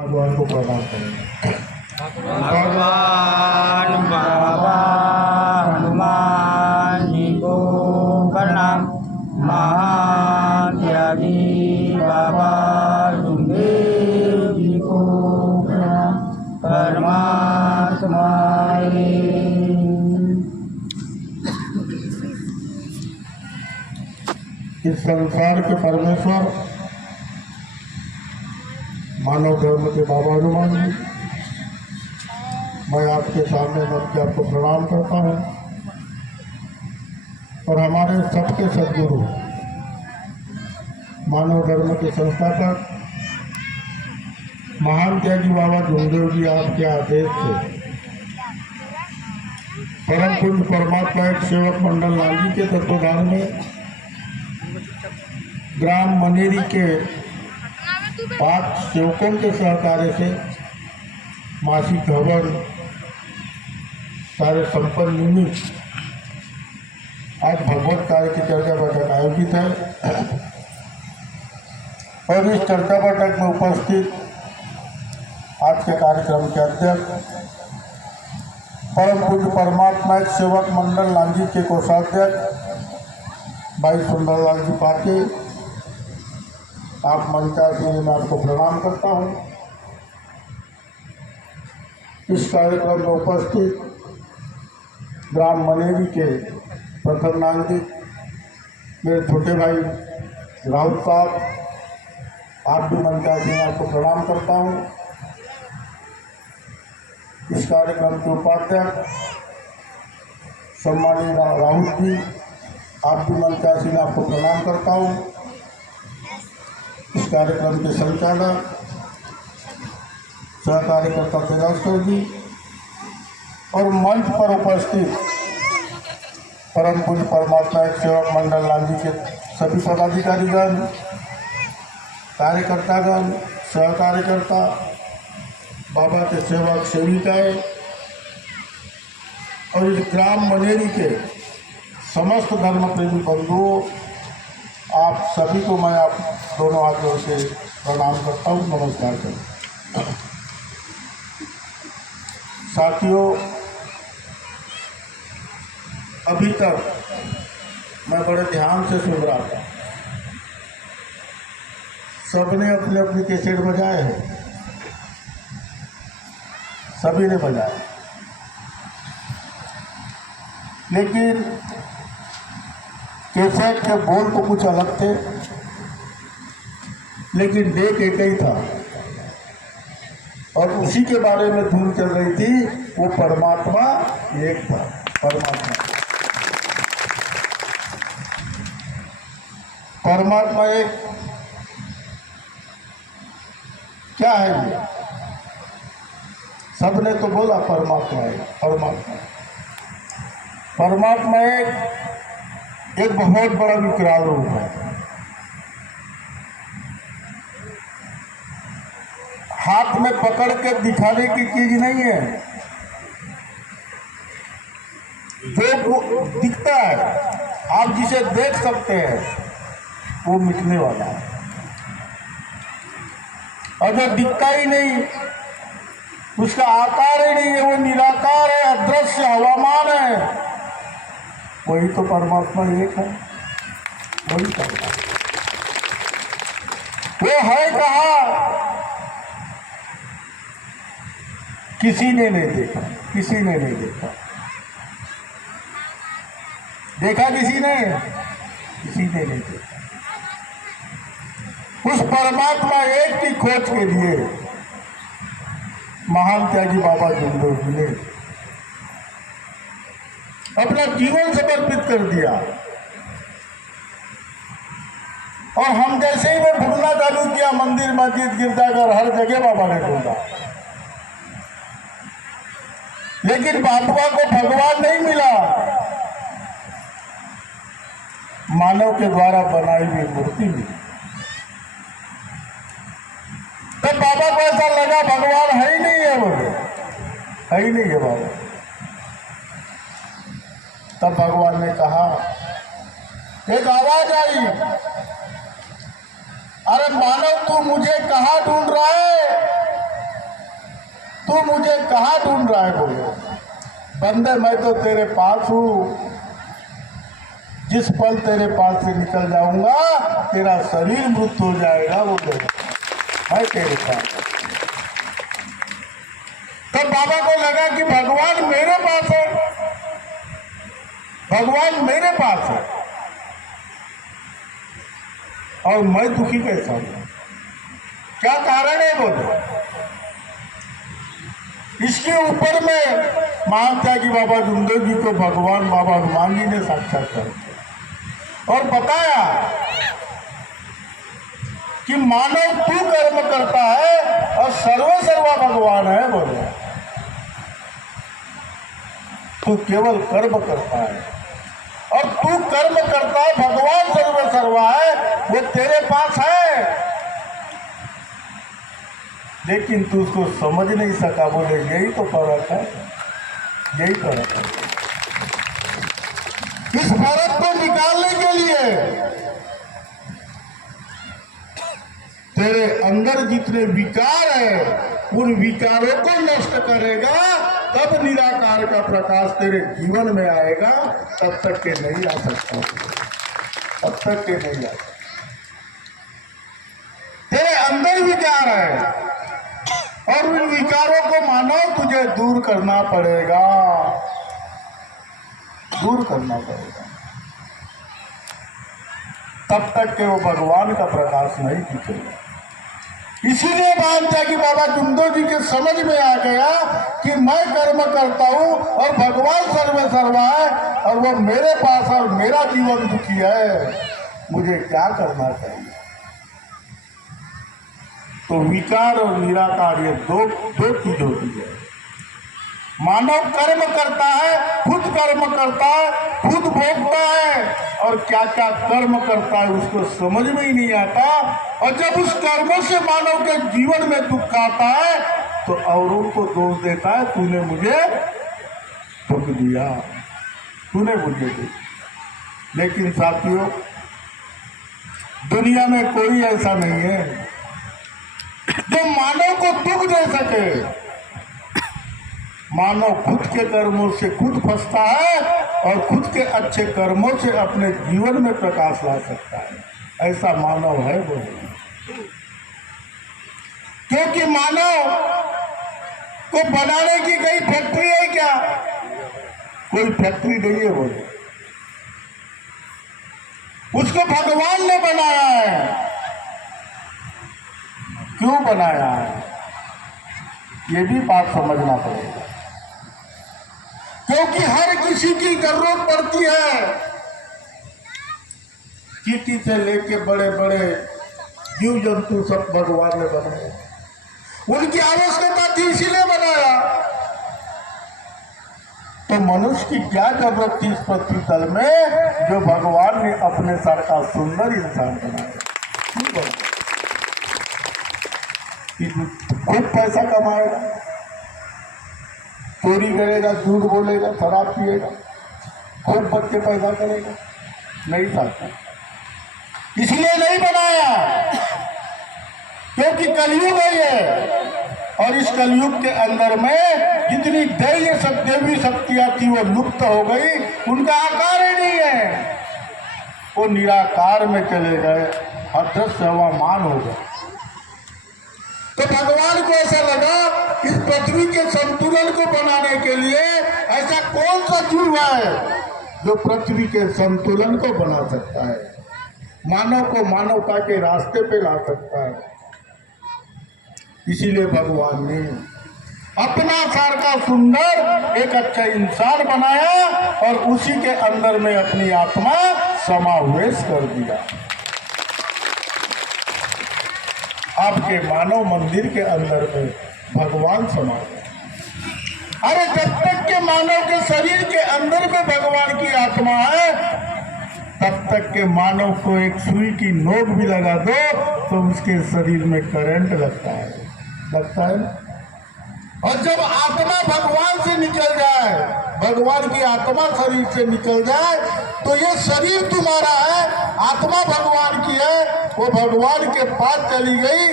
भगवान को प्रणाम करेंगे। भगवान बाबा हनुमान जी को प्रणाम। महात्यागी बाबा सुखदेव जी को प्रणाम। परमात्मा इस संसार के परमेश्वर मानव धर्म के बाबा हनुमान जी, मैं आपके सामने नमस्कार आपको प्रणाम करता हूँ और हमारे सबके सदगुरु मानव धर्म के संस्थापक महान त्यागी बाबा गुरुदेव जी आपके आदेश से परम पूज्य परमात्मा एक सेवक मंडल लालजी के तत्वाधान में ग्राम मनेरी के 5 सेवकों के सहकार्य से मासिक हवन सारे संपन्न निमित्त आज भगवत कार्य की चर्चा बैठक आयोजित है और इस चर्चा बैठक में उपस्थित आज के कार्यक्रम के अध्यक्ष परम पूज्य परमात्मा एक सेवक मंडल लांजी के कोषाध्यक्ष भाई सुंदरलाल जी पाटिल, आप मंचा से मैं आपको प्रणाम करता हूँ। इस कार्यक्रम में उपस्थित ग्राम मनेरी के प्रथम नागरिक मेरे छोटे भाई राहुल साहब, आप भी मंचा से मैं आपको प्रणाम करता हूँ। इस कार्यक्रम के उपाध्यक्ष सम्मानीय राहुल जी, आप भी मंचा से मैं आपको प्रणाम करता हूँ। इस कार्यक्रम के संचालक सहकार्यकर्ता तेजस्वी जी और मंच पर उपस्थित परम पूज्य परमात्मा एक सेवक मंडल लांजी के सभी पदाधिकारीगण, कार्यकर्तागण, सहकार्यकर्ता, बाबा के सेवक सेविकाएं और इस ग्राम मनेरी के समस्त धर्म प्रेमी बंधुओं, आप सभी को मैं आप दोनों हाथ जोड़ के प्रणाम करता हूँ, नमस्कार करता हूँ। साथियों, अभी तक मैं बड़े ध्यान से सुन रहा था, सबने अपने अपने कैसेट बजाए हैं, सभी ने बजाया, लेकिन कैसेट के बोल तो कुछ अलग थे, लेकिन देख एक ही था और उसी के बारे में धुन चल रही थी, वो परमात्मा एक था। परमात्मा एक क्या है ये? सबने तो बोला परमात्मा एक, परमात्मा एक बहुत बड़ा विकराल रूप है। हाथ में पकड़ के दिखाने की चीज नहीं है, जो दिखता है, आप जिसे देख सकते हैं, वो मिटने वाला है, और जो दिखता ही नहीं, उसका आकार ही नहीं है, वो निराकार है, अदृश्य हवामान है, वही तो परमात्मा एक है। वही करता वो है कहाँ? किसी ने नहीं देखा, किसी ने नहीं देखा। देखा किसी ने? किसी ने नहीं देखा। उस परमात्मा एक की खोज के लिए महान त्यागी बाबा गुरुदेव जी ने अपना जीवन समर्पित कर दिया, और हम जैसे ही वो ढूंढना चालू किया, मंदिर मस्जिद गिरजाघर हर जगह बाबा ने ढूंढा, लेकिन बाबा को भगवान नहीं मिला, मानव के द्वारा बनाई हुई मूर्ति मिली। तब बाबा को ऐसा लगा भगवान है ही नहीं है, बोले है ही नहीं है बाबा। तब भगवान ने कहा, एक आवाज आई, अरे मानव तू मुझे कहाँ ढूंढ रहा है? तू मुझे कहाँ ढूंढ रहा है? बोले, बंदे मैं तो तेरे पास हूँ, जिस पल तेरे पास से निकल जाऊंगा तेरा शरीर मृत हो जाएगा। बोले, मैं तेरे पास। तब बाबा को लगा कि भगवान मेरे पास है, भगवान मेरे पास है, और मैं दुखी कैसा हूं? क्या कारण है? बोले, इसके ऊपर में महात्यागी बाबा जुमदेव जी को भगवान बाबा हनुमान जी ने साक्षात्कार किया और बताया कि मानव तू कर्म करता है और सर्वा भगवान है। बोले, तू केवल कर्म करता है और तू कर्म करता है, भगवान सर्वा है, वो तेरे पास है, लेकिन तू उसको समझ नहीं सका। बोले, यही तो फर्क है, यही फर्क है। इस फर्क को निकालने के लिए तेरे अंदर जितने विकार है उन विकारों को नष्ट करेगा, तब निराकार का प्रकाश तेरे जीवन में आएगा। तब तक के नहीं आ सकता, तब तक के नहीं आ सकता। तेरे अंदर विकार है और उन विकारों को मानो तुझे दूर करना पड़ेगा, दूर करना पड़ेगा। तब तक के वो भगवान का प्रकाश नहीं दिखेगा। इसीलिए महात्यागी बाबा जुमदेव जी के समझ में आ गया कि मैं कर्म करता हूं और भगवान सर्वा है और वो मेरे पास और मेरा जीवन दुखी है, मुझे क्या करना चाहिए? तो विकार और निराकार ये दो चीज होती है। मानव कर्म करता है, खुद कर्म करता है, खुद भोगता है, और क्या क्या कर्म करता है उसको समझ में ही नहीं आता। और जब उस कर्मों से मानव के जीवन में दुख आता है तो औरों को दोष देता है, तूने मुझे दुख दिया, तूने मुझे दिया। लेकिन साथियों, दुनिया में कोई ऐसा नहीं है जो मानव को दुख दे सके। मानव खुद के कर्मों से खुद फंसता है और खुद के अच्छे कर्मों से अपने जीवन में प्रकाश ला सकता है। ऐसा मानव है वो, क्योंकि मानव को बनाने की कई फैक्ट्री है क्या? कोई फैक्ट्री नहीं है। बोले, उसको भगवान ने बनाया है। क्यों बनाया है, ये भी बात समझना पड़ेगा। क्योंकि हर किसी की जरूरत पड़ती है। चींटी से लेके बड़े बड़े जीव जंतु सब भगवान ने बनाए, उनकी आवश्यकता थी इसीलिए बनाया। तो मनुष्य की क्या जरूरत थी इस पृथ्वी तल में जो भगवान ने अपने सर का सुंदर इंसान बनाया? खूब पैसा कमाएगा, चोरी करेगा, झूठ बोलेगा, शराब पिएगा, खूब बच्चे पैदा करेगा? नहीं सकता। इसलिए नहीं बनाया, क्योंकि कलयुग है ये, और इस कलयुग के अंदर में जितनी दैवी शक्तियां थी वो लुप्त हो गई, उनका आकार ही नहीं है, वो निराकार में चले गए, अदृश्य हवामान हो गए। तो भगवान को ऐसा लगा इस पृथ्वी के संतुलन को बनाने के लिए ऐसा कौन सा जीव है जो पृथ्वी के संतुलन को बना सकता है, मानव को मानवता के रास्ते पे ला सकता है। इसीलिए भगवान ने अपना सार का सुंदर एक अच्छा इंसान बनाया और उसी के अंदर में अपनी आत्मा समावेश कर दिया। आपके मानव मंदिर के अंदर में भगवान समा गए। अरे जब तक के मानव के शरीर के अंदर में भगवान की आत्मा है, तब तक के मानव को एक सुई की नोक भी लगा दो तो उसके शरीर में करंट लगता है ना? और जब आत्मा भगवान से निकल जाए, भगवान की आत्मा शरीर से निकल जाए, तो ये शरीर तुम्हारा है, आत्मा भगवान की है, वो भगवान के पास चली गई,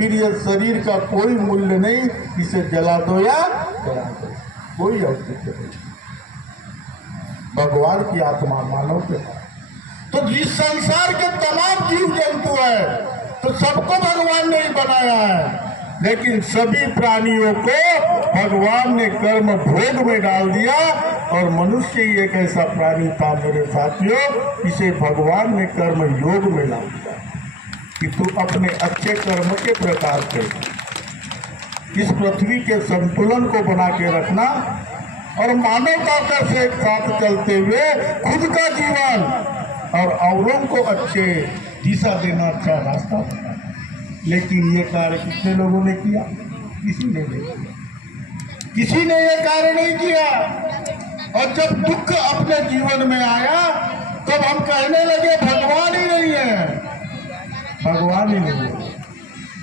फिर ये शरीर का कोई मूल्य नहीं, इसे जला दो या जला दो, कोई औचित्य नहीं। भगवान की आत्मा मानव के पास, तो जिस संसार के तमाम जीव जंतु है तो सबको भगवान ने ही बनाया है, लेकिन सभी प्राणियों को भगवान ने कर्म भोग में डाल दिया। और मनुष्य ही एक ऐसा प्राणी था मेरे साथियों, इसे भगवान ने कर्म योग में डाल दिया कि तू अपने अच्छे कर्म के प्रकार से इस पृथ्वी के संतुलन को बना के रखना और मानवता का से साथ चलते हुए खुद का जीवन और औरों को अच्छे दिशा देना, अच्छा रास्ता देना। लेकिन ये कार्य कितने लोगों ने किया? किसी ने नहीं किया, किसी ने ये कार्य नहीं किया। और जब दुख अपने जीवन में आया तब हम कहने लगे भगवान ही नहीं है, भगवान ही नहीं है।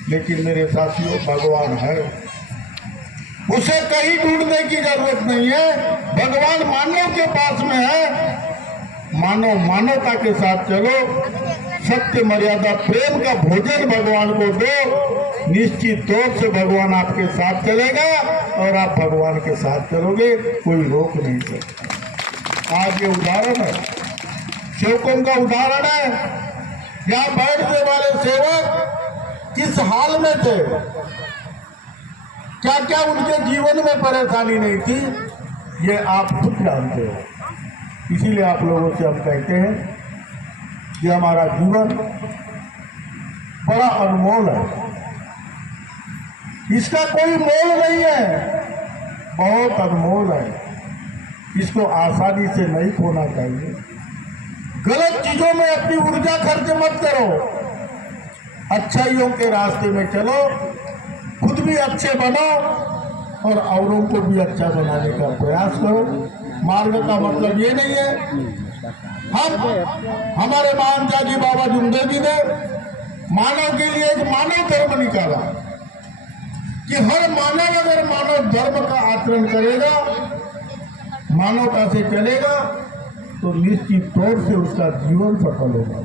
लेकिन मेरे साथियों, भगवान है, उसे कहीं ढूंढने की जरूरत नहीं है। भगवान मानव के पास में है। मानव मानवता के साथ चलो, सत्य मर्यादा प्रेम का भोजन भगवान को दो, निश्चित तौर से भगवान आपके साथ चलेगा और आप भगवान के साथ चलोगे, कोई रोक नहीं सकता। आज ये उदाहरण है, सेवकों का उदाहरण है। यहाँ बैठने वाले सेवक किस हाल में थे, क्या क्या उनके जीवन में परेशानी नहीं थी, ये आप खुद जानते हो। इसीलिए आप लोगों से हम कहते हैं कि हमारा जीवन बड़ा अनमोल है, इसका कोई मोल नहीं है, बहुत अनमोल है। इसको आसानी से नहीं खोना चाहिए। गलत चीजों में अपनी ऊर्जा खर्च मत करो, अच्छाइयों के रास्ते में चलो, खुद भी अच्छे बनो और औरों को भी अच्छा बनाने का प्रयास करो। मार्ग का मतलब ये नहीं है। हमारे महानजा जी बाबा जुमदे जी ने मानव के लिए एक मानव धर्म निकाला कि हर मानव अगर मानव धर्म का आचरण करेगा, मानवता से चलेगा, तो निश्चित तौर से उसका जीवन सफल होगा।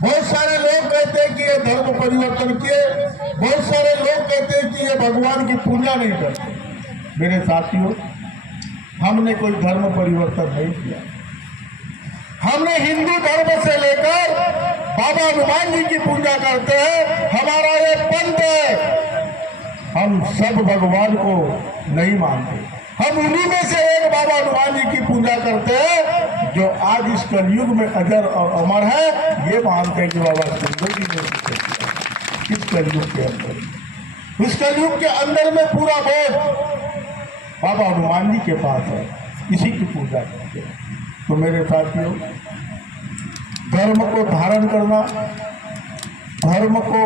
बहुत सारे लोग कहते हैं कि ये धर्म परिवर्तन किए, बहुत सारे लोग कहते हैं कि ये भगवान की पूजा नहीं करते। मेरे साथियों, हमने कोई धर्म परिवर्तन नहीं किया। हमने हिंदू धर्म से लेकर बाबा हनुमान जी की पूजा करते हैं, हमारा ये पंथ है। हम सब भगवान को नहीं मानते, हम उन्हीं में से एक बाबा हनुमान जी की पूजा करते हैं जो आज इस कलयुग में अजर और अमर है। ये मानते हैं कि बाबा सुंदर जी ने इस कलयुग के अंदर, इस कलयुग के अंदर में पूरा बोध बाबा हनुमान जी के पास है, इसी की पूजा करते हैं। तो मेरे साथियों, धर्म को धारण करना, धर्म को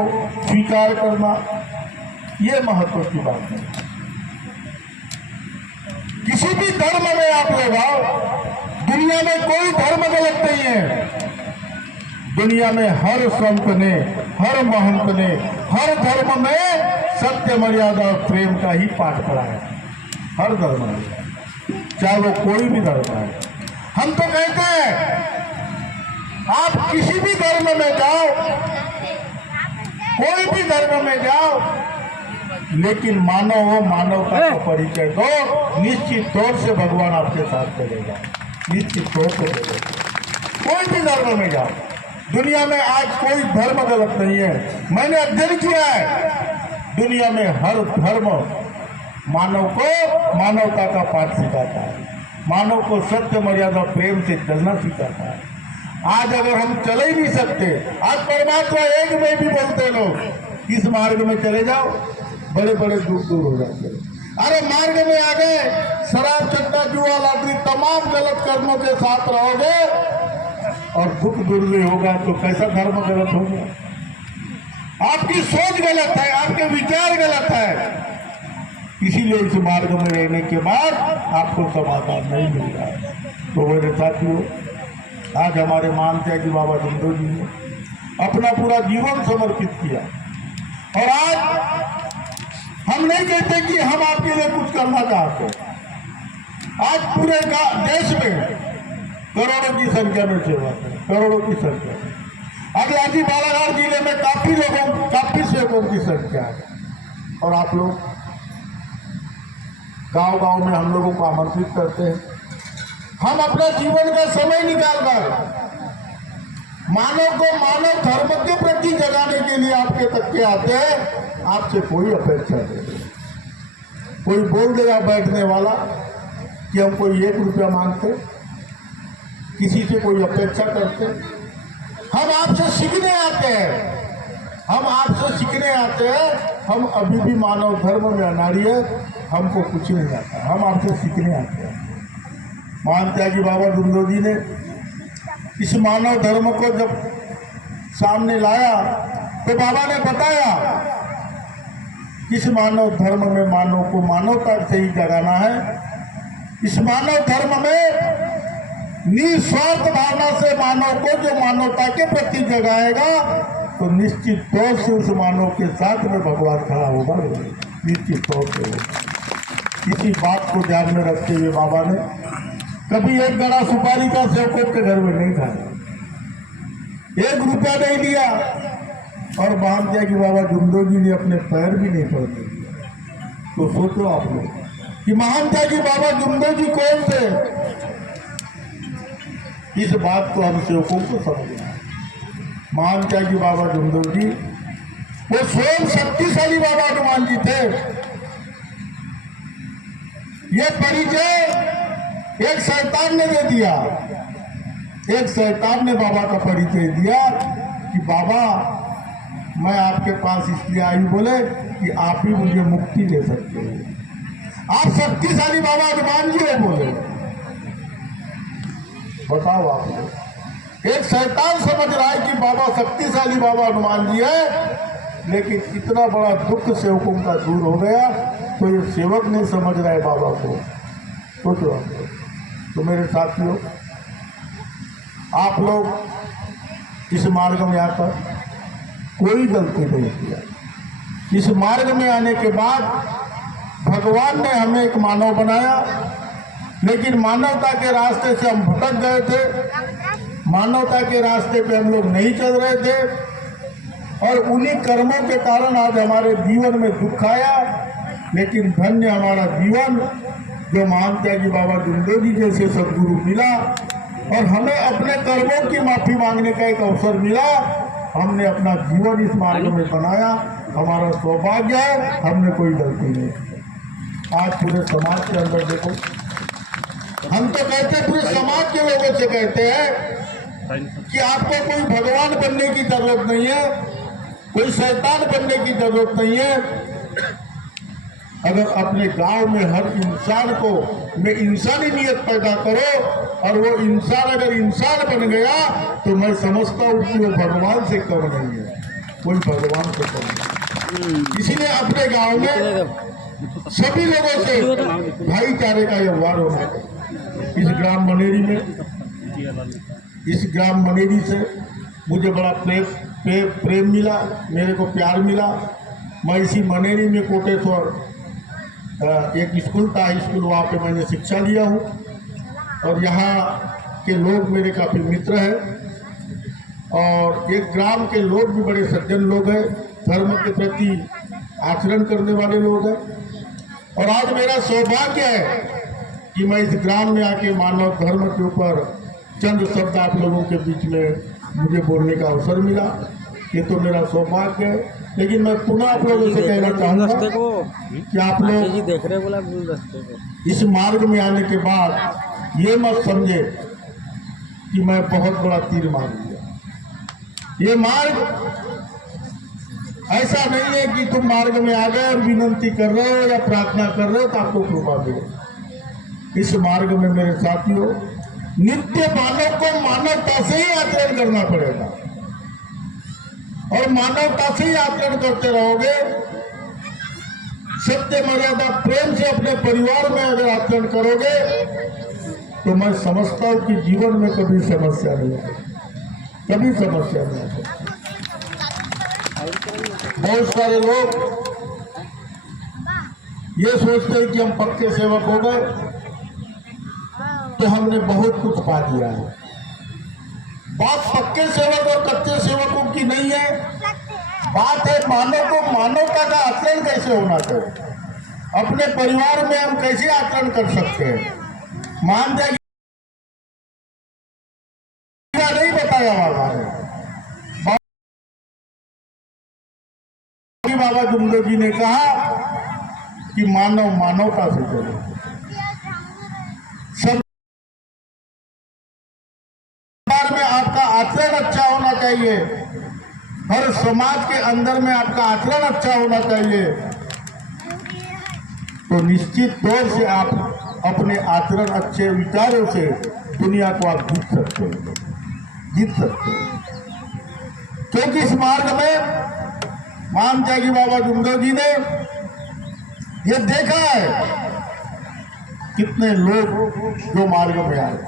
स्वीकार करना, ये महत्व की बात है। किसी भी धर्म में आप लोग आओ, दुनिया में कोई धर्म गलत नहीं है। दुनिया में हर संत ने, हर महंत ने, हर धर्म में सत्य मर्यादा और प्रेम का ही पाठ पढ़ाया, हर धर्म में, चाहे वो कोई भी धर्म है। हम तो कहते हैं आप किसी भी धर्म में जाओ, कोई भी धर्म में जाओ, लेकिन मानव हो, मानवता का परिचय दो, निश्चित तौर से भगवान आपके साथ चलेगा, निश्चित तौर से चलेगा। कोई भी धर्म में जाओ, दुनिया में आज कोई धर्म गलत नहीं है। मैंने अध्ययन किया है, दुनिया में हर धर्म मानव को मानवता का पाठ सिखाता है, मानव को सत्य मर्यादा प्रेम से चलना सिखाता है। आज अगर हम चल ही नहीं सकते, आज परमात्मा एक में भी बोलते लोग, इस मार्ग में चले जाओ, बड़े बड़े दूर दूर हो जाते। अरे मार्ग में आ गए, शराब चट्टा जुआ लॉटरी तमाम गलत कर्मों के साथ रहोगे और दुख दुर्दय होगा, तो कैसा धर्म गलत होगा? आपकी सोच गलत है, आपके विचार गलत है। इसीलिए इस मार्ग में रहने के बाद आपको समाधान नहीं मिल रहा है। तो मेरे साथियों, आज हमारे मानते हैं कि बाबा जुमदे जी ने अपना पूरा जीवन समर्पित किया, और आज हम नहीं कहते कि हम आपके लिए कुछ करना चाहते। आज पूरे देश में करोड़ों की संख्या में सेवा करें, करोड़ों की संख्या में। हालांकि बालाघाट जिले में काफी सेवकों की संख्या है और आप लोग गांव-गांव में हम लोगों को आमंत्रित करते हैं। हम अपने जीवन का समय निकालकर मानव को मानव धर्म के प्रति जगाने के लिए आपके तक के आते हैं। आपसे कोई अपेक्षा नहीं। कोई बोल देगा बैठने वाला कि हम कोई 1 रुपया मांगते, किसी से कोई अपेक्षा करते। हम आपसे सीखने आते हैं, हम अभी भी मानव धर्म में अनाड़ी है, हमको कुछ नहीं आता, हम आपसे सीखने आते हैं। महान त्यागी बाबा डुमरो जी ने इस मानव धर्म को जब सामने लाया तो बाबा ने बताया इस मानव धर्म में मानव को मानवता से ही जगाना है। इस मानव धर्म में निस्वार्थ भावना से मानव को जो मानवता के प्रति जगाएगा तो निश्चित तौर से उस मानव के साथ में भगवान खड़ा होगा, निश्चित तौर से होगा। इसी बात को ध्यान में रखते हुए बाबा ने कभी एक गड़ा सुपारी का सेवकों के घर में नहीं खाया, 1 रुपया नहीं लिया और महान त्यागी बाबा डुमरो जी ने अपने पैर भी नहीं पड़ने दिया। तो सोचो आप लोग कि महान त्यागी बाबा डुमरो जी कौन थे। इस बात को हम सेवकों को समझना है। महान त्यागी बाबा डुमरो जी वो स्वयं शक्तिशाली बाबा हनुमान जी थे। ये परिचय एक शैतान ने दे दिया, एक शैतान ने बाबा का परिचय दिया कि बाबा मैं आपके पास इसलिए आई, बोले कि आप ही मुझे मुक्ति दे सकते हो, आप शक्तिशाली बाबा हनुमान जी है बोले। बताओ आप लोग, एक शैतान समझ रहा है कि बाबा शक्तिशाली बाबा हनुमान जी है, लेकिन इतना बड़ा दुख सेवकों का दूर हो गया तो ये सेवक नहीं समझ रहा है बाबा को। सोचो आप लोग। तो मेरे साथियों, आप लोग इस मार्ग में आकर कोई गलती नहीं किया। इस मार्ग में आने के बाद भगवान ने हमें एक मानव बनाया, लेकिन मानवता के रास्ते से हम भटक गए थे, मानवता के रास्ते पे हम लोग नहीं चल रहे थे और उन्हीं कर्मों के कारण आज हमारे जीवन में दुख आया। लेकिन धन्य हमारा जीवन जो महान त्यागी बाबा डुमरो जी जैसे सदगुरु मिला और हमें अपने कर्मों की माफी मांगने का एक अवसर मिला। हमने अपना जीवन इस मार्ग में बनाया, हमारा सौभाग्य है, हमने कोई गलती नहीं की। आज पूरे समाज के अंदर देखो, हम तो कहते हैं, पूरे समाज के लोगों से कहते हैं कि आपको कोई भगवान बनने की जरूरत नहीं है, कोई शैतान बनने की जरूरत नहीं है। अगर अपने गांव में हर इंसान को में इंसानी नियत पैदा करो और वो इंसान अगर इंसान बन गया तो मैं समझता हूँ कि वो भगवान से कम नहीं है, कोई भगवान से कम नहीं। इसीलिए अपने गांव में सभी लोगों से भाईचारे का व्यवहार होना चाहिए। इस ग्राम मनेरी में, इस ग्राम मनेरी से मुझे बड़ा प्रेम मिला, मेरे को प्यार मिला। मैं इसी मनेरी में कोटेश्वर एक स्कूल था, स्कूल वहाँ पे मैंने शिक्षा लिया हूँ और यहाँ के लोग मेरे काफ़ी मित्र हैं और एक ग्राम के लोग भी बड़े सज्जन लोग हैं, धर्म के प्रति आचरण करने वाले लोग हैं। और आज मेरा सौभाग्य है कि मैं इस ग्राम में आके मानव धर्म के ऊपर चंद शब्द आप लोगों के बीच में मुझे बोलने का अवसर मिला, ये तो मेरा सौभाग्य है। लेकिन मैं पुनः आप लोगों से कहना चाहूँगा कि आप लोग देख रहे बोला गुलदस्ते को इस मार्ग में आने के बाद ये मत समझे कि मैं बहुत बड़ा तीर मार लिया। ये मार्ग ऐसा नहीं है कि तुम मार्ग में आ गए और विनंती कर रहे हो या प्रार्थना कर रहे हो तो आपको कृपा मिले। इस मार्ग में मेरे साथियों, नित्य मानव को मानवता से ही आचरण करना पड़ेगा और मानवता से ही आचरण करते रहोगे। सत्य मर्यादा प्रेम से अपने परिवार में अगर आचरण करोगे तो मैं समझता हूं कि जीवन में कभी समस्या नहीं है, कभी समस्या नहीं है। बहुत सारे लोग ये सोचते हैं कि हम पक्के सेवक हो गए तो हमने बहुत कुछ पा दिया है। बात पक्के सेवक और कच्चे सेवकों मतलब की नहीं है। बात है मानव को मानवता का आचरण कैसे होना चाहिए, अपने परिवार में हम कैसे आचरण कर सकते हैं। मान जाएगी नहीं बताया बाबा ने, बाबा जुमलो जी ने कहा कि मानव मानवता से चले। सब में आपका आचरण अच्छा होना चाहिए, हर समाज के अंदर में आपका आचरण अच्छा होना चाहिए, तो निश्चित तौर से आप अपने आचरण अच्छे विचारों से दुनिया को आप जीत सकते हैं, जीत सकते हैं। क्योंकि इस मार्ग में मान त्यागी बाबा जुमलो जी ने ये देखा है कितने लोग जो मार्ग में आए,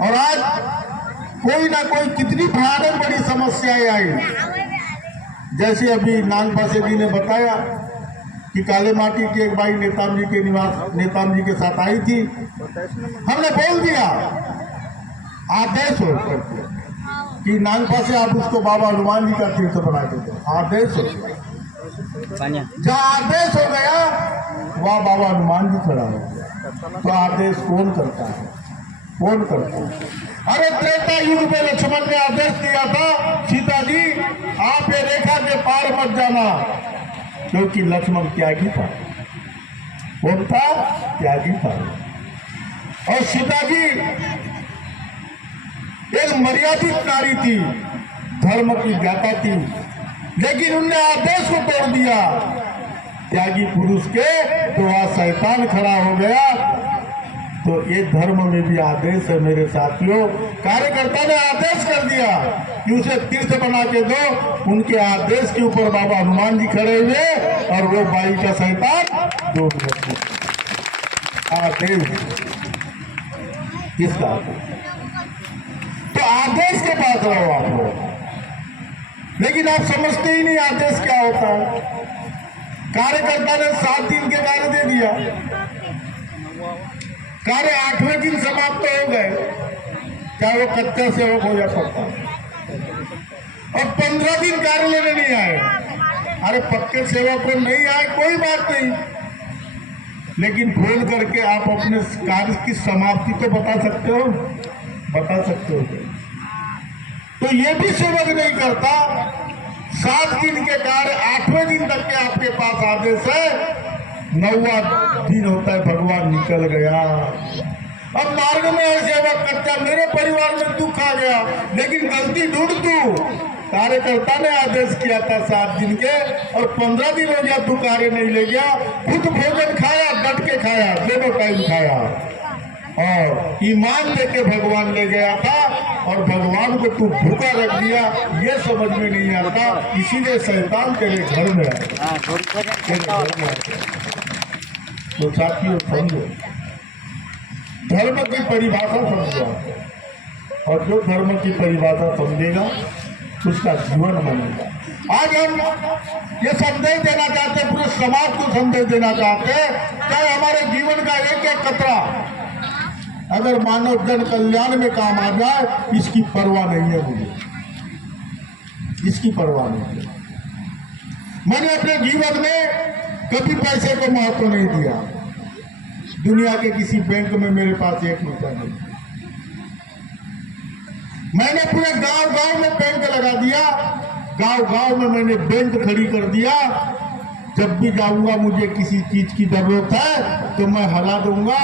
और आज कोई ना कोई कितनी भयानक बड़ी समस्याएं आई। जैसे अभी नागपा से जी ने बताया कि काले माटी की एक बाई नेताम जी के निवास नेताम जी के साथ आई थी, हमने बोल दिया आदेश हो कि नागपा से आप उसको बाबा हनुमान जी का तीर्थ बना दीजिए। आदेश हो गया, जहाँ आदेश हो गया वहाँ बाबा हनुमान जी खड़ा हो गया। तो आदेश कौन करता है, कौन करता है? अरे त्रेता युग में लक्ष्मण ने आदेश दिया था, सीता जी आप ये रेखा के पार मत जाना, क्योंकि लक्ष्मण त्यागी था। कौन था? त्यागी था। और सीता जी एक मर्यादित नारी थी, धर्म की ज्ञाता थी, लेकिन उनने आदेश को तोड़ दिया त्यागी पुरुष के, तो वहां शैतान खड़ा हो गया। तो ये धर्म में भी आदेश है मेरे साथियों। कार्यकर्ता ने आदेश कर दिया कि उसे तीर्थ बना के दो, उनके आदेश के ऊपर बाबा हनुमान जी खड़े हुए और वो बाई का शैतान दूर करते। आदेश किसका? तो आदेश के पास रहो आप लोग, लेकिन आप समझते ही नहीं आदेश क्या होता है। कार्यकर्ता ने 7 दिन के कार्य दे दिया, कार्य 8वें दिन समाप्त हो गए, चाहे वो कच्चा सेवक हो या पक्का, और 15 दिन कार्य लेने नहीं आए। अरे पक्के सेवक को नहीं आए कोई बात नहीं, लेकिन फोन करके आप अपने कार्य की समाप्ति तो बता सकते हो, बता सकते हो। तो ये भी सेवक नहीं करता। 7 दिन के कार्य 8वें दिन तक के आपके पास आदेश है, 9वां दिन होता है भगवान निकल गया। अब मार्ग में है सेवक कच्चा, मेरे परिवार में दुख आ गया, लेकिन गलती ढूंढ तू। कार्यकर्ता ने आदेश किया था 7 दिन के, और 15 दिन हो गया तू कार्य नहीं ले गया। खुद भोजन खाया, डट के खाया, दोनों टाइम खाया, और ईमान लेके भगवान ले गया था, और भगवान को तू भूखा रख दिया, ये समझ में नहीं आता। इसीलिए शैतान तेरे घर में आया, तेरे घर में आया। तो साथियों समझो, धर्म की परिभाषा समझो, और जो धर्म की परिभाषा समझेगा उसका जीवन बनेगा। आज हम ये संदेश देना चाहते हैं, पूरे समाज को संदेश देना चाहते हैं, चाहे हमारे जीवन का एक एक कतरा अगर मानव जन कल्याण में काम आ जाए, इसकी परवाह नहीं है मुझे, इसकी परवाह नहीं है। मैंने अपने जीवन में कभी पैसे को महत्व नहीं दिया। दुनिया के किसी बैंक में मेरे पास 1 रुपया नहीं। मैंने पूरे गांव-गांव में बैंक लगा दिया, गांव-गांव में मैंने बैंक खड़ी कर दिया। जब भी जाऊंगा मुझे किसी चीज की जरूरत है तो मैं हला दूंगा,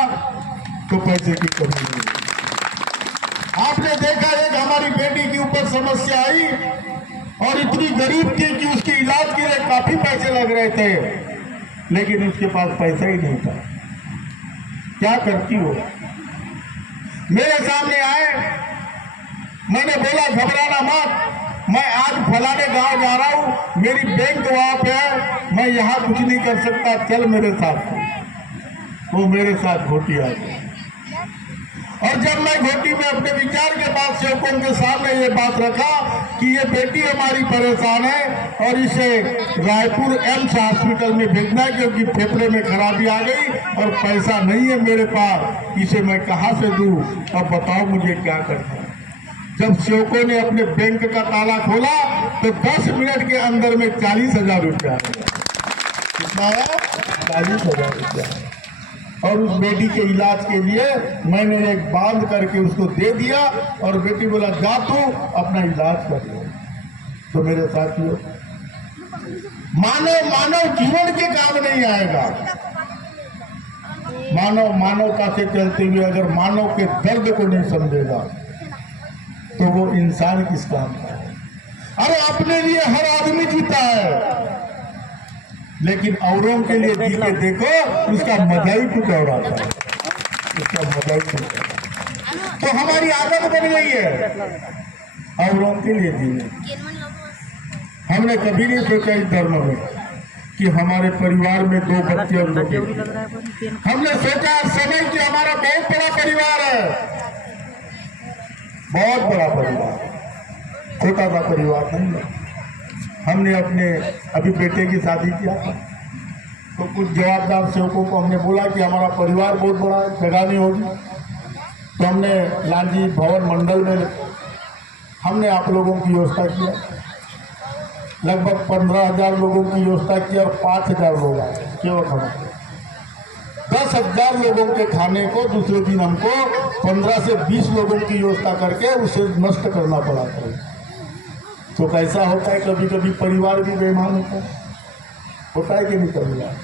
तो पैसे की कमी नहीं। आपने देखा एक हमारी बेटी के ऊपर समस्या आई, और इतनी गरीब थी कि उसके इलाज के लिए काफी पैसे लग रहे थे, लेकिन उसके पास पैसा ही नहीं था। क्या करती हो? मेरे सामने आए, मैंने बोला घबराना मत, मैं आज फलाने गांव जा रहा हूं, मेरी बैंक वहां पे है, मैं यहाँ कुछ नहीं कर सकता, चल मेरे साथ। वो मेरे साथ घोटी आ गई, और जब मैं घोटी में अपने विचार के बाद सेवकों के सामने ये बात रखा कि ये बेटी हमारी परेशान है और इसे रायपुर एम्स हॉस्पिटल में भेजना है क्योंकि फेफड़े में खराबी आ गई और पैसा नहीं है मेरे पास, इसे मैं कहाँ से दूं, अब बताओ मुझे क्या करना है। जब सेवकों ने अपने बैंक का ताला खोला तो 10 मिनट के अंदर में 40,000 रुपया आया। कितना आया? 40,000 रुपया। और उस बेटी के इलाज के लिए मैंने एक बांध करके उसको दे दिया और बेटी बोला जा तू अपना इलाज कर ले। तो मेरे साथियों, मानव जीवन के काम नहीं आएगा। मानवता से चलते हुए अगर मानव के दर्द को नहीं समझेगा तो वो इंसान किस काम का है? अरे अपने लिए हर आदमी जीता है, लेकिन औरों के लिए जी के देखो, उसका मजा ही कुछ और आता है, उसका मजा ही कुछ। तो हमारी आदत बन गई है औरों के लिए जीने। हमने कभी नहीं सोचा इस धर्म में कि हमारे परिवार में 2 बच्चे और बेटे। हमने सोचा समय कि हमारा बहुत बड़ा परिवार है, बहुत बड़ा परिवार, छोटा सा परिवार नहीं है। हमने अपने अभी बेटे की शादी किया तो कुछ जवाबदार सेवकों को हमने बोला कि हमारा परिवार बहुत बड़ा है, जगह नहीं होगी। तो हमने लालजी भवन मंडल में हमने आप लोगों की व्यवस्था किया, लगभग 15,000 लोगों की व्यवस्था की और 5,000 लोग आए सेवक हमारे। 10,000 लोगों के खाने को दूसरे दिन हमको 15 से 20 लोगों की व्यवस्था करके उसे नष्ट करना पड़ा था। तो कैसा होता है, कभी कभी परिवार भी बेईमान होता है कि नहीं परिवार?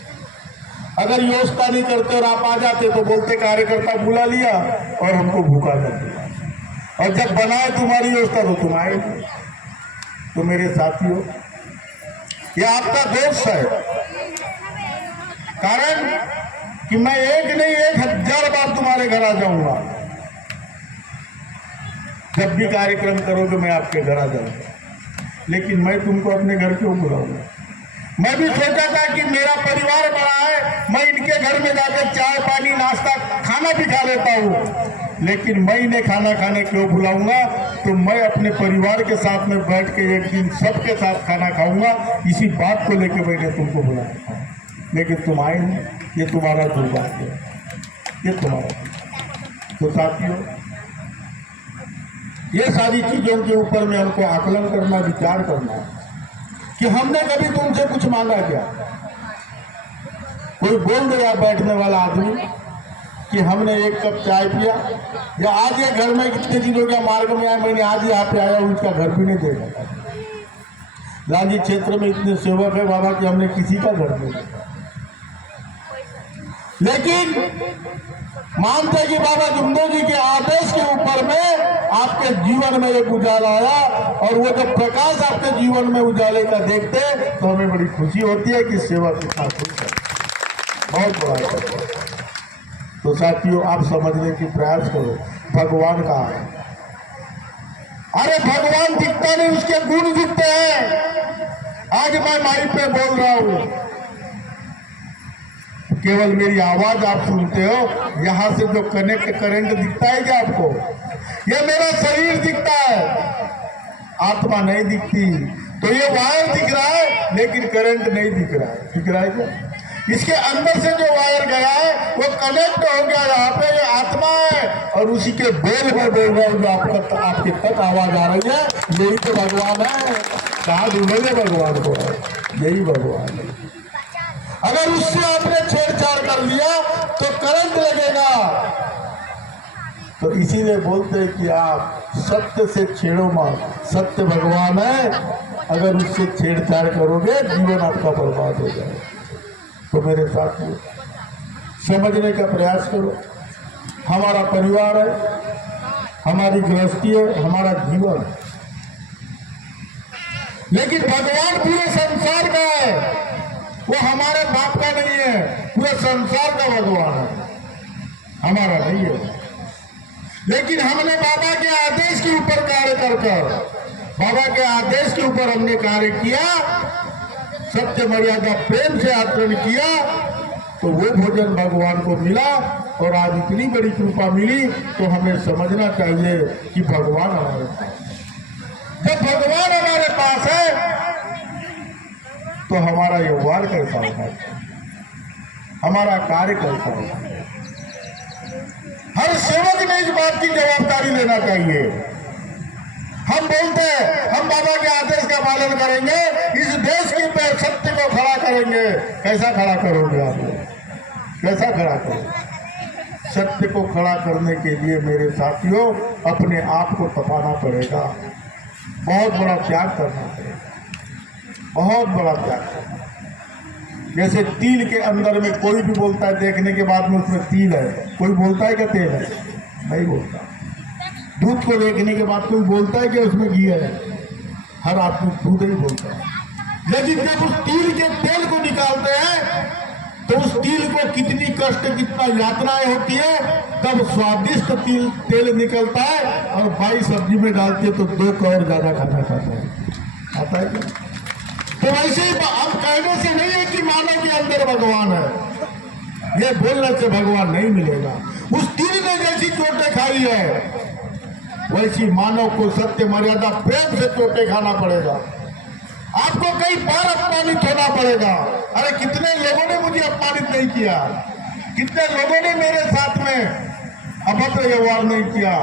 अगर व्यवस्था नहीं करते और आप आ जाते तो बोलते कार्यकर्ता बुला लिया और हमको भूखा कर दिया, और जब बनाए तुम्हारी व्यवस्था तो तुम आए। तो मेरे साथियों, ये आपका दोष है, कारण कि मैं एक नहीं 1,000 बार तुम्हारे घर आ जाऊंगा। जब भी कार्यक्रम करोगे मैं आपके घर आ जाऊंगा, लेकिन मैं तुमको अपने घर क्यों बुलाऊंगा? मैं भी सोचा था कि मेरा परिवार बड़ा है, मैं इनके घर में जाकर चाय पानी नाश्ता खाना भी खा लेता हूँ, लेकिन मैं इन्हें खाना खाने क्यों बुलाऊंगा? तो मैं अपने परिवार के साथ में बैठ के एक दिन सबके साथ खाना खाऊंगा, इसी बात को लेकर मैंने तुमको बुलाया, लेकिन तुम आए नहीं। ये तुम्हारा दुर्भाग्य है, ये तुम्हारा। तो साथियों, ये सारी चीजों के ऊपर में हमको आकलन करना, विचार करना कि हमने कभी तुमसे कुछ मांगा क्या? कोई बोल दिया बैठने वाला आदमी कि हमने 1 कप चाय पिया, या आज ये घर में कितने दिन हो गया मार्ग में आया, मैंने आज यहाँ पे आया हूँ, उसका घर भी नहीं देखा। लालजी क्षेत्र में इतने सेवक है बाबा कि हमने किसी का घर नहीं देखा, लेकिन मानते कि बाबा जुमदो जी के आदेश के ऊपर में आपके जीवन में एक उजाला आया, और वो जब प्रकाश आपके जीवन में उजाले का देखते तो हमें बड़ी खुशी होती है कि सेवा कितना खुश है, बहुत बड़ा है। तो साथियों, आप समझने की प्रयास करो, भगवान कहाँ है? अरे भगवान दिखता नहीं, उसके गुण दिखते हैं। आज मैं माइक पे बोल रहा हूँ, केवल मेरी आवाज आप सुनते हो, यहां से जो करंट दिखता है क्या आपको? ये मेरा शरीर दिखता है, आत्मा नहीं दिखती। तो ये वायर दिख रहा है लेकिन करंट नहीं दिख रहा है। दिख रहा है क्या? इसके अंदर से जो वायर गया है वो कनेक्ट हो गया, यहाँ पे ये आत्मा है, और उसी के बोल में बोल रहा हूँ, जो आपके तक आवाज आ रही है, यही तो भगवान है। कहाँ ढूंढेंगे भगवान को? यही भगवान है। अगर उससे आपने छेड़छाड़ कर लिया तो करंट लगेगा। तो इसीलिए बोलते हैं कि आप सत्य से छेड़ो मत, सत्य भगवान है। अगर उससे छेड़छाड़ करोगे जीवन आपका बर्बाद हो जाएगा। तो मेरे साथियों, समझने का प्रयास करो, हमारा परिवार है, हमारी गृहस्थी है, हमारा जीवन है, लेकिन भगवान पूरे संसार का है, वो हमारे बाप का नहीं है, पूरे संसार का भगवान है, हमारा नहीं है। लेकिन हमने बाबा के आदेश के ऊपर कार्य कर बाबा के आदेश के ऊपर हमने कार्य किया, सत्य मर्यादा प्रेम से आचरण किया, तो वो भोजन भगवान को मिला, और आज इतनी बड़ी कृपा मिली। तो हमें समझना चाहिए कि भगवान हमारे पास, जब भगवान हमारे पास है तो हमारा व्यवहार कैसा होगा, हमारा कार्य कैसा होगा। हर सेवक ने इस बात की जवाबदारी लेना चाहिए हम बोलते हैं हम बाबा के आदेश का पालन करेंगे, इस देश के पे सत्य को खड़ा करेंगे। कैसा खड़ा करोगे आप लोग? कैसा खड़ा करोगे? सत्य को खड़ा करने के लिए मेरे साथियों अपने आप को तपाना पड़ेगा, बहुत बड़ा त्याग करना पड़ेगा, बहुत बड़ा त्याग करना। जैसे तिल के अंदर में कोई भी बोलता है देखने के बाद में उसमें तिल है, कोई बोलता है क्या तेल है? नहीं बोलता। दूध को देखने के बाद कोई बोलता है कि उसमें घी है? हर आदमी दूध ही बोलता है। लेकिन जब उस तिल के तेल को निकालते हैं तो उस तिल को कितनी कष्ट, कितना यातनाएं होती है, तब स्वादिष्ट तेल निकलता है और भाई सब्जी में डालते तो 2 करोड़ ज्यादा खाना खाता है, आता है क्या? तो वैसे ही अब कहने से नहीं है कि मानव के अंदर भगवान है, ये बोलने से भगवान नहीं मिलेगा। उस तिल ने जैसी चोटें खाई है वैसी मानव को सत्य मर्यादा प्रेम से चोटें खाना पड़ेगा। आपको कई बार अपमानित होना पड़ेगा। अरे कितने लोगों ने मुझे अपमानित नहीं किया, कितने लोगों ने मेरे साथ में अभद्र व्यवहार नहीं किया,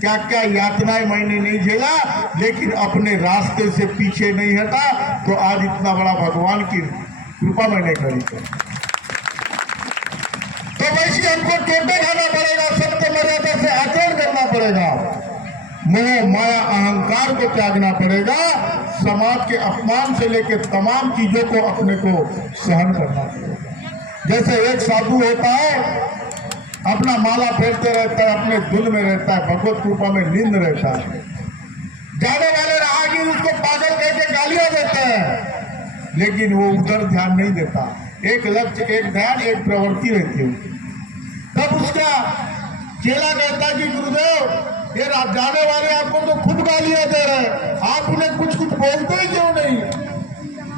क्या क्या यातनाएं मैंने नहीं झेला, लेकिन अपने रास्ते से पीछे नहीं हटा तो आज इतना बड़ा भगवान की कृपा मैंने करी। तो वैसे हमको चोटें खाना पड़ेगा, सत्य मर्यादा से आचरण करना पड़ेगा, मोह माया अहंकार को त्यागना पड़ेगा, समाज के अपमान से लेकर तमाम चीजों को अपने को सहन करना पड़ेगा। जैसे एक साधु होता है अपना माला फेरते रहता है, अपने धुन में रहता है, भगवत कृपा में लीन रहता है, जाने वाले राहगीर उसको पागल कह के गालियां देते हैं, लेकिन वो उधर ध्यान नहीं देता। एक लक्ष्य, एक ध्यान, एक प्रवृत्ति रहती है। तब उसका चेला कहता है कि गुरुदेव ये जाने वाले आपको तो खुद गालियां दे रहे हैं, आप उन्हें कुछ कुछ बोलते ही क्यों नहीं?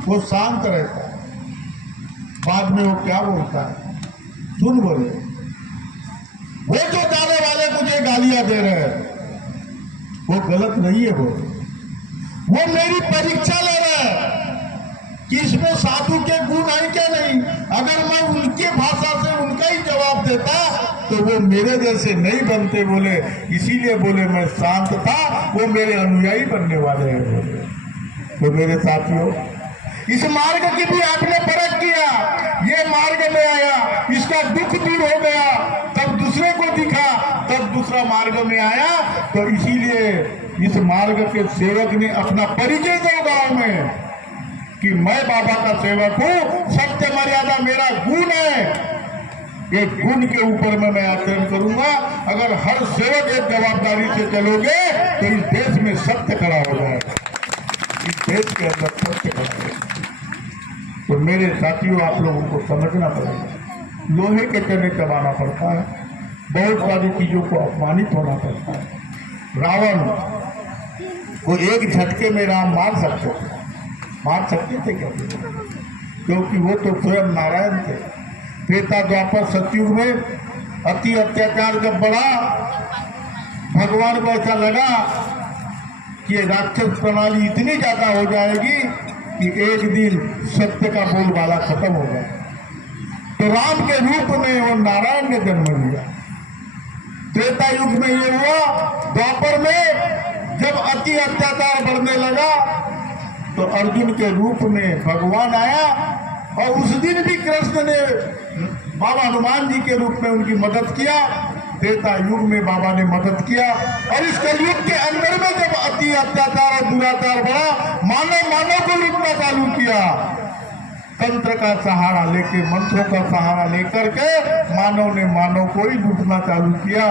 वो शांत रहता है, बाद में वो क्या बोलता है सुन बोले, वो जो जाने वाले मुझे गालियां दे रहे हैं वो गलत नहीं है, वो मेरी परीक्षा ले रहे हैं कि इसमें साधु के गुण है क्या नहीं। अगर मैं उनके भाषा से उनका ही जवाब देता तो वो मेरे जैसे नहीं बनते, बोले इसीलिए बोले मैं शांत था, वो मेरे अनुयायी बनने वाले हैं बोले। तो मेरे साथियों इस मार्ग की भी आपने परख किया, ये मार्ग में आया, इसका दुख दूर हो गया, तब दूसरे को दिखा, तब दूसरा मार्ग में आया। तो इसीलिए इस मार्ग के सेवक ने अपना परिचय दिया गांव में कि मैं बाबा का सेवक हूं, सत्य मर्यादा मेरा गुण है, एक गुण के ऊपर में मैं आचरण करूंगा। अगर हर सेवक एक जवाबदारी से चलोगे तो इस देश में सत्य खड़ा हो जाएगा, इस देश के अंदर सत्य खड़ा होगा। तो मेरे साथियों आप लोगों को समझना पड़ेगा, लोहे के चने चबाना पड़ता है, बहुत सारी चीजों को अपमानित होना पड़ता है। रावण को एक झटके में राम मार सकते थे क्या? क्योंकि वो तो स्वयं नारायण थे। त्रेता द्वापर सतयुग में अति अत्याचार जब बढ़ा, भगवान को ऐसा लगा कि राक्षस प्रणाली इतनी ज्यादा हो जाएगी कि एक दिन सत्य का बोलबाला खत्म हो जाए। तो राम के रूप में वो नारायण ने जन्म लिया। त्रेता युग में ये हुआ। द्वापर में जब अति अत्याचार बढ़ने लगा तो अर्जुन के रूप में भगवान आया और उस दिन भी कृष्ण ने बाबा हनुमान जी के रूप में उनकी मदद किया। त्रेता युग में बाबा ने मदद किया और इस कलयुग के अंदर में जब अति अत्याचार और दुराचार बढ़ा, मानव को लूटना चालू किया। तंत्र का सहारा लेके, मंत्रों का सहारा लेकर के मानव ने मानव को ही लूटना चालू किया।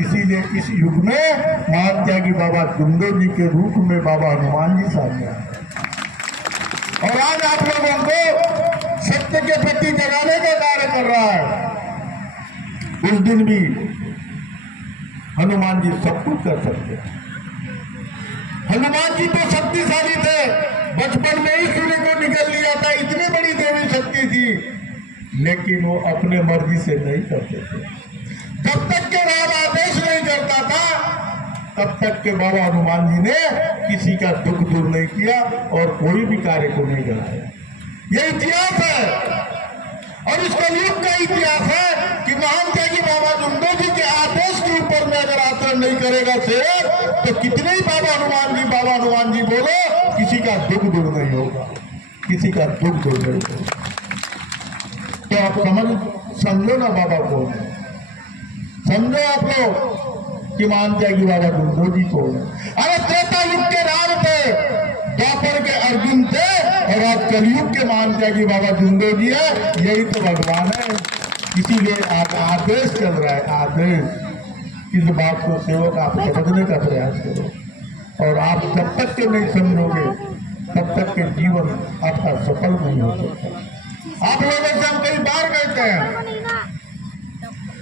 इसीलिए इस युग में महान त्यागी बाबा दुर्देव जी के रूप में बाबा हनुमान जी सामने आए और आज आप लोगों को सत्य के प्रति जगाने का कार्य कर रहा है। उस दिन भी हनुमान जी सब कुछ कर सकते। हनुमान जी तो शक्तिशाली थे, बचपन में ही सूर्य को निकल लिया था, इतनी बड़ी देवी शक्ति थी, लेकिन वो अपने मर्जी से नहीं करते थे। जब तक के राम आदेश नहीं करता था तब तक के बाबा हनुमान जी ने किसी का दुख दूर नहीं किया और कोई भी कार्य को नहीं कराया। ये इतिहास है और इस कलयुग का इतिहास है कि महान त्यागी बाबा दुर्देव जी के आदेश के ऊपर में अगर आचरण नहीं करेगा सेवक तो कितने ही बाबा हनुमान जी बोलो, किसी का दुख दूर नहीं होगा, किसी का दुख दूर नहीं होगा। तो आप समझो ना बाबा को, समझो आप लोग कि मान जाएगी बाबा दुर्गो जी को। अरे त्रेता युग के राम थे, द्वापर के अर्जुन थे, और आज कलयुग के मान जाएगी बाबा दुर्गो जी है। यही तो भगवान है, इसीलिए आदेश चल रहा है, आदेश। इस बात को सेवक आप समझने का प्रयास करो, और आप जब तक के नहीं समझोगे तब तक के जीवन आपका सफल नहीं हो सकता। आप लोगों से हम कई बार कहते हैं,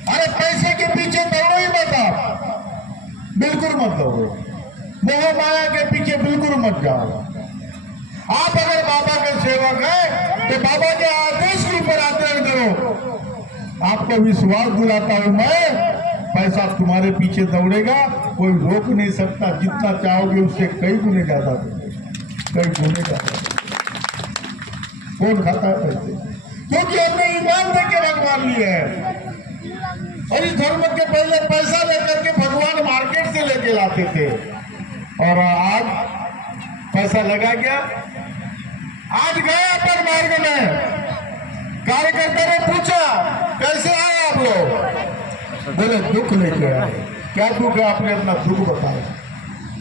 अरे पैसे के पीछे दौड़ो ही मत, आप बिल्कुल मत दौड़ो, मोह माया के पीछे बिल्कुल मत जाओ। आप अगर बाबा के सेवक हैं तो बाबा के आदेश के ऊपर आचरण करो। आपको विश्वास दिलाता हूं मैं, पैसा तुम्हारे पीछे दौड़ेगा, कोई रोक नहीं सकता। जितना चाहोगे उससे कई गुने ज्यादा दोगे, कई गुने ज्यादा। कौन खाता है पैसे? क्योंकि हमने ईमान देके भगवान लिए है। और इस धर्म के पहले पैसा लेकर के भगवान मार्केट से लेके लाते थे, और आज पैसा लगा गया। आज गया पर मार्ग में कार्यकर्ता ने पूछा, कैसे आए आप लोग? बोले दुख लेके आए। क्या दुख है? आपने अपना दुख बताया।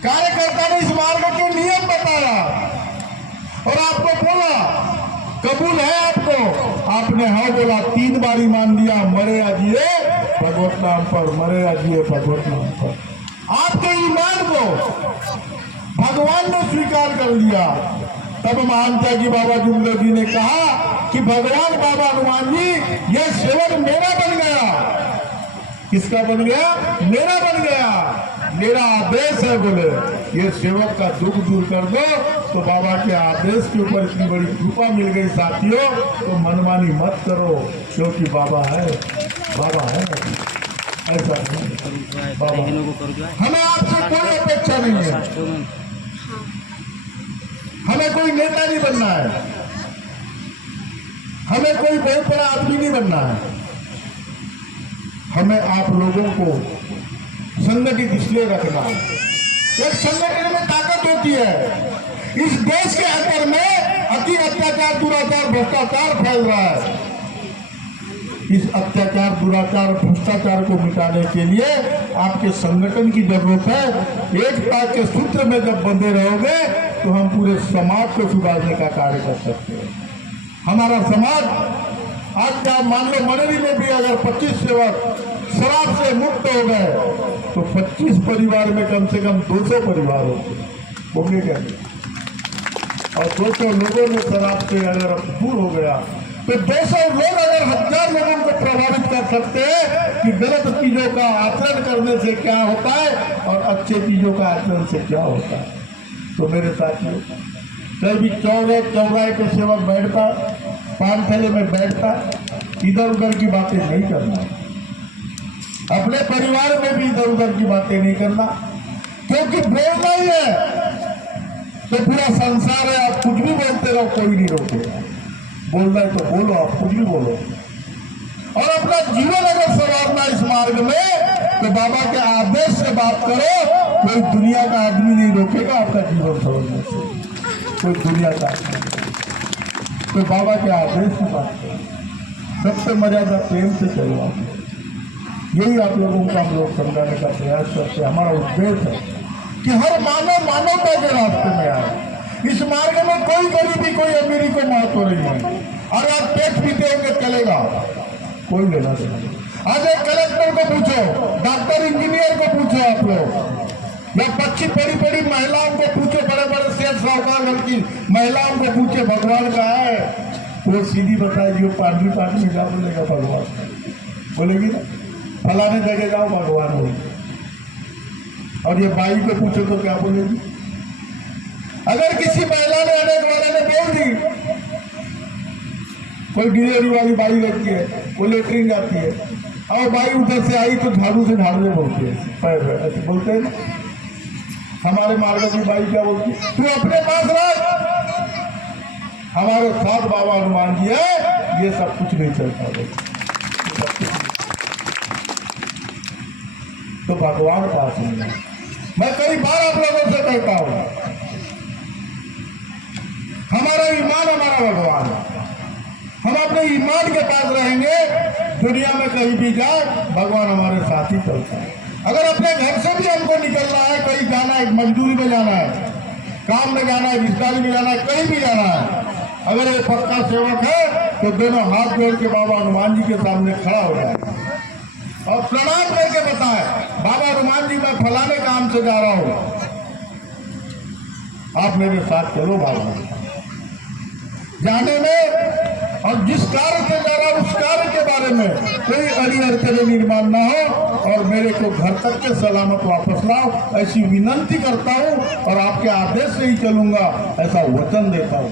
कार्यकर्ता ने इस मार्ग के नियम बताया और आपको बोला कबूल है आपको? आपने हाँ बोला, 3 बारी मान दिया, मरे अजिए भगवत नाम पर, मरे अजिए भगवत नाम पर। आपके ईमान को भगवान ने स्वीकार कर लिया। तब मानता कि बाबा जुमलो जी ने कहा कि भगवान बाबा हनुमान जी, यह सेवक मेरा बन गया। किसका बन गया? मेरा बन गया। मेरा आदेश है, बोले ये सेवक का दुख दूर कर दो। तो बाबा के आदेश के ऊपर इतनी बड़ी कृपा मिल गई साथियों। तो मनमानी मत करो, क्योंकि बाबा है, बाबा है, ऐसा नहीं। बाबा, हमें आपसे कोई अपेक्षा नहीं है, हमें कोई नेता नहीं बनना है, हमें कोई बहुत बड़ा आदमी नहीं बनना है। हमें आप लोगों को संगठित इसलिए रखना है, एक संगठन में ताकत होती है। इस देश के अंदर में अति अत्याचार, दुराचार, भ्रष्टाचार फैल रहा है। इस अत्याचार, दुराचार, भ्रष्टाचार को मिटाने के लिए आपके संगठन की जरूरत है। एकता के सूत्र में जब बंधे रहोगे तो हम पूरे समाज को सुधारने का कार्य कर सकते हैं। हमारा समाज आज का मान लो मनेरी में भी अगर 25 सेवक शराब से मुक्त हो गए तो 25 परिवार में कम से कम 200 परिवार होंगे क्या? और 200 लोगों में शराब से अगर दूर हो गया तो 200 लोग अगर 1000 लोगों को प्रभावित कर सकते हैं कि गलत चीजों का आचरण करने से क्या होता है और अच्छे चीजों का आचरण से क्या होता है। तो मेरे साथियों, कभी चौराहे पे सेवक बैठता, पान थैले में बैठता, इधर उधर की बातें नहीं करना, अपने परिवार में भी इधर उधर की बातें नहीं करना, क्योंकि बोलना ही है तो पूरा संसार है। आप कुछ भी बोलते रहो, कोई नहीं रोकेगा। बोलना है तो बोलो, आप कुछ भी बोलो। और अपना जीवन अगर संवारना इस मार्ग में तो बाबा के आदेश से बात करो। कोई दुनिया का आदमी नहीं रोकेगा आपका जीवन संवारने से, कोई दुनिया का आदमी। तो बाबा के आदेश की बात करो, सबसे मर्यादा प्रेम से चलो। आप यही आप लोगों को हम लोग समझाने का प्रयास करते हैं। हमारा उद्देश्य है कि हर मानव मानवता के रास्ते में आए। इस मार्ग में कोई गरीबी, कोई अमीरी को महत्व नहीं है। और आप पेट पीते होंगे चलेगा, कोई लेना देना नहीं। आज एक कलेक्टर को पूछो, डॉक्टर इंजीनियर को पूछो आप लोग, या 25 बड़ी बड़ी महिलाओं को पूछो, बड़े बड़े सेठ साहूकार घर की महिलाओं को पूछे भगवान का है, वो सीधी बताएगी, पार्टी पार्टी में क्या बोलेगा भगवान, बोलेगी ना फलाने जगह जाओ भगवान बोलेगी। और ये बाई को पूछो तो क्या बोलेगी? अगर किसी महिला ने अनेक वाले ने बोल दी, कोई डिलीवरी वाली बाई रहती है, वो लेटरिन जाती है और बाई उधर से आई तो झाड़ू से झाड़ने बोलती है, पैर ऐसे बोलते हैं। हमारे मार्ग की बाई क्या बोलती है? तू अपने पास रख, हमारे साथ बाबा हनुमान जी है, ये सब कुछ नहीं चलता। तो भगवान पास नहीं है। मैं कई बार आप लोगों से कहता हूं, हमारा ईमान हमारा भगवान है। हम अपने ईमान के पास रहेंगे, दुनिया में कहीं भी जाए भगवान हमारे साथ ही चलता है। अगर अपने घर से भी हमको निकलना है, कहीं जाना है, मजदूरी में जाना है, काम में जाना है, रिश्तेदारी में जाना है, कहीं भी जाना है, अगर ये पक्का सेवक है तो दोनों हाथ जोड़ के बाबा हनुमान जी के सामने खड़ा हो जाए और प्रणाम करके बताए, बाबा हनुमान जी मैं फलाने काम से जा रहा हूं, आप मेरे साथ चलो। बाबा जाने में और जिस कार्य से जा रहा हूं उस कार्य के बारे में कोई अड़ी अड़चने निर्माण ना हो और मेरे को घर तक के सलामत वापस लाओ, ऐसी विनंती करता हूं और आपके आदेश से ही चलूंगा, ऐसा वचन देता हूं।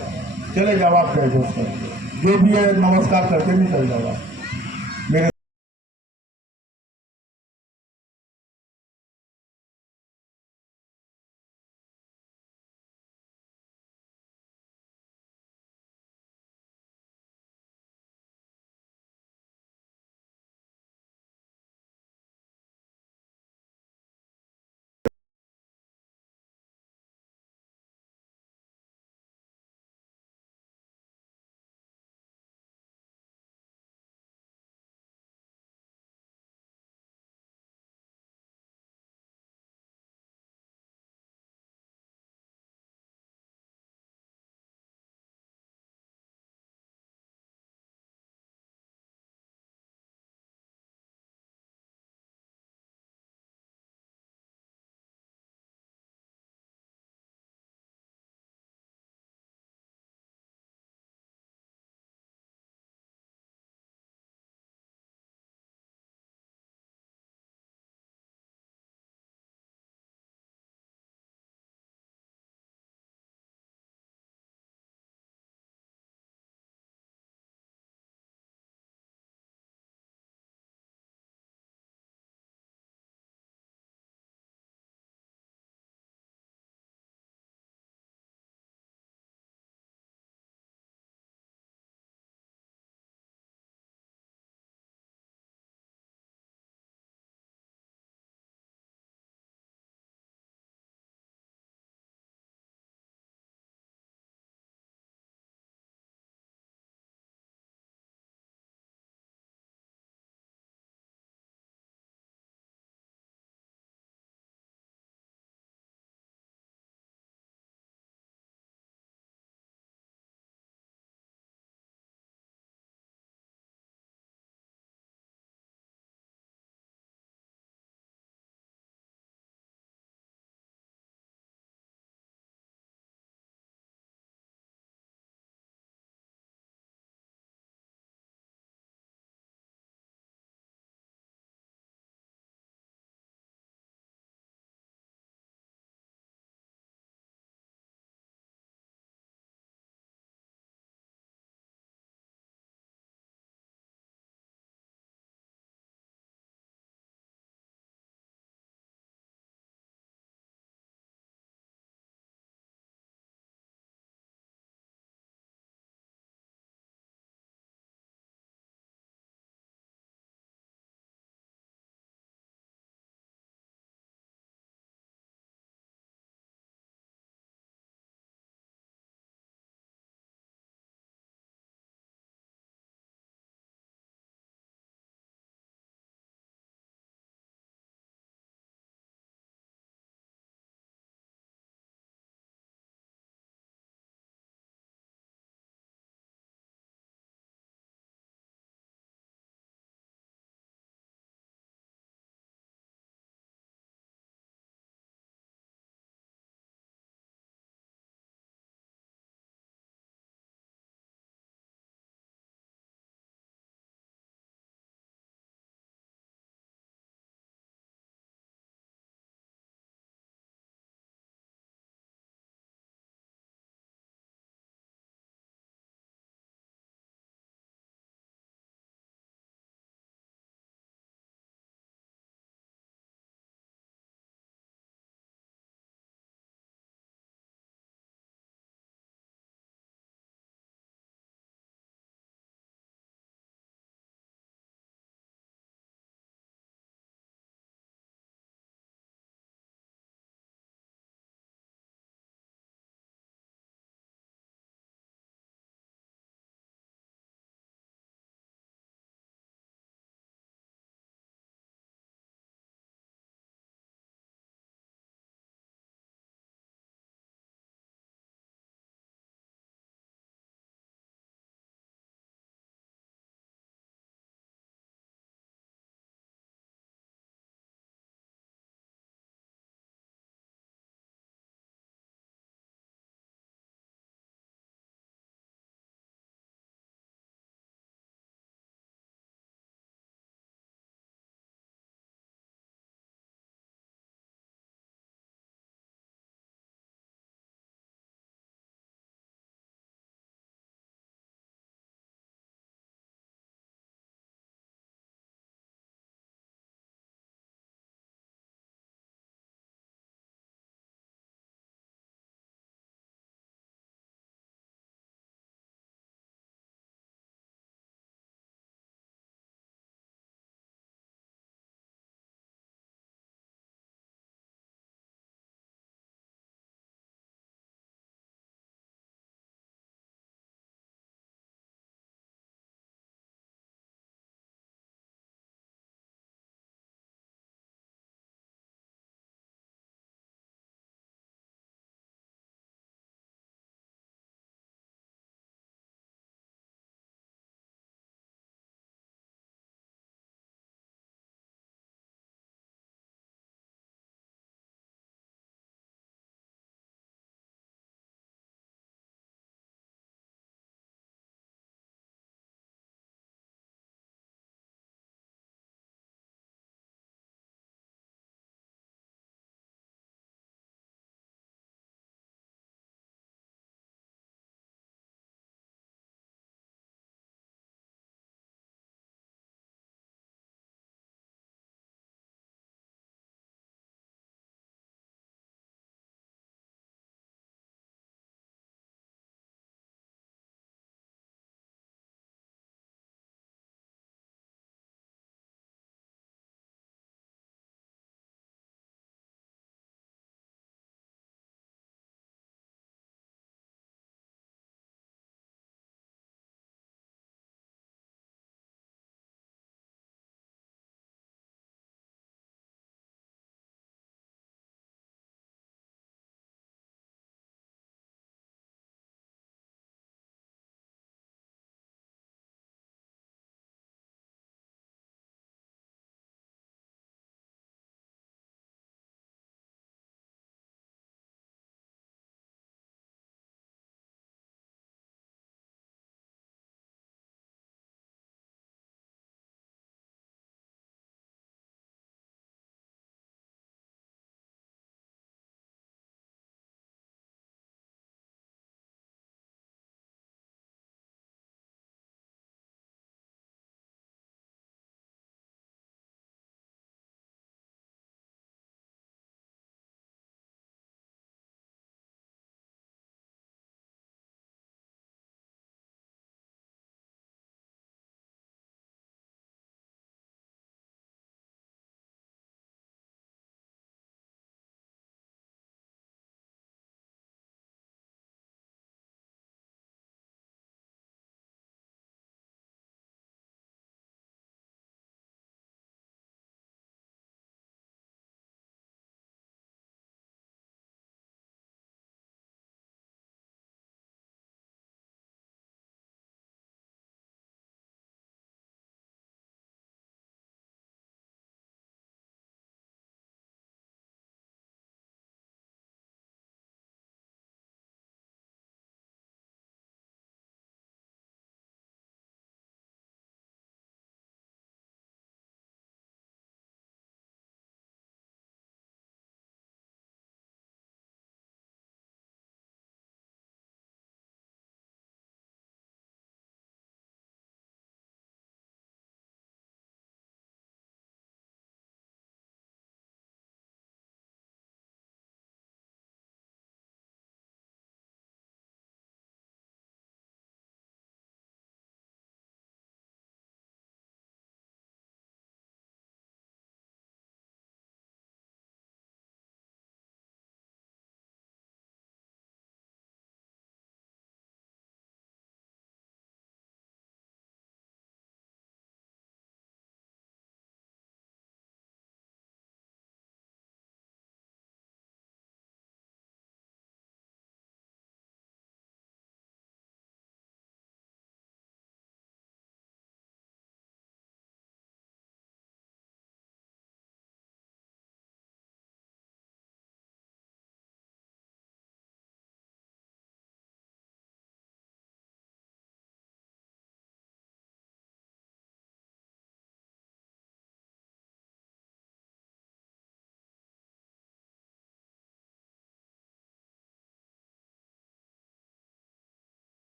चले जाओ आप जय दोस्तों, जो भी है नमस्कार करके निकल जाओ।